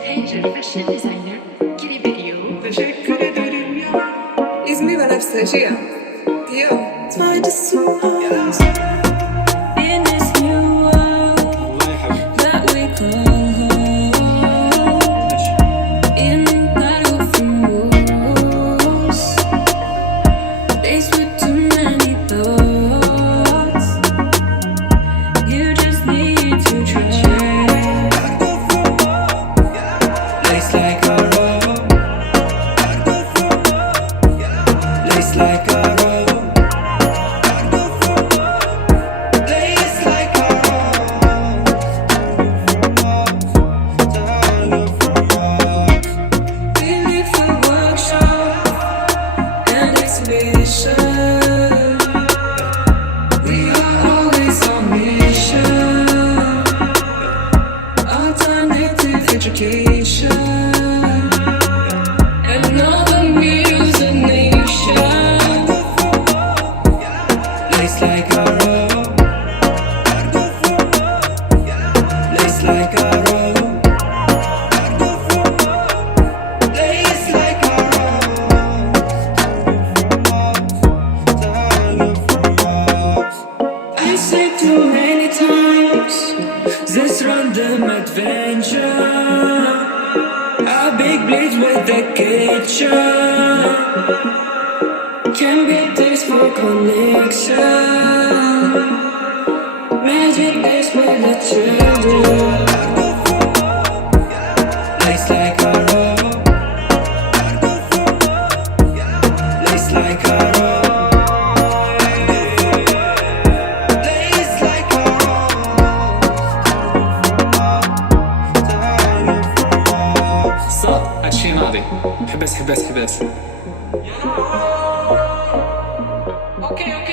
Taylor Fashion Designer geri veriyor. Teşekkür ederim ya. İsmi ben hepsi Diyor. Faydası olmaz. In this new world that we call home, in Târgu Frumos, faced with too many thoughts, you just need to trust. Lace like a robe, lace like a robe, lace like a robe. We live for workshop and exhibition. We are always on mission. Alternative education. And Nova Miro's a nation. Lace like a robe, lace like a robe, lace like a robe. I say too many times, this random adventure, a big blitz with the kitchen, can be this for connection, magic days with the children. Lace like a robe, lace like a robe, lace like a robe. صح هادشي ناضي. حبس حبس حبس. Okay.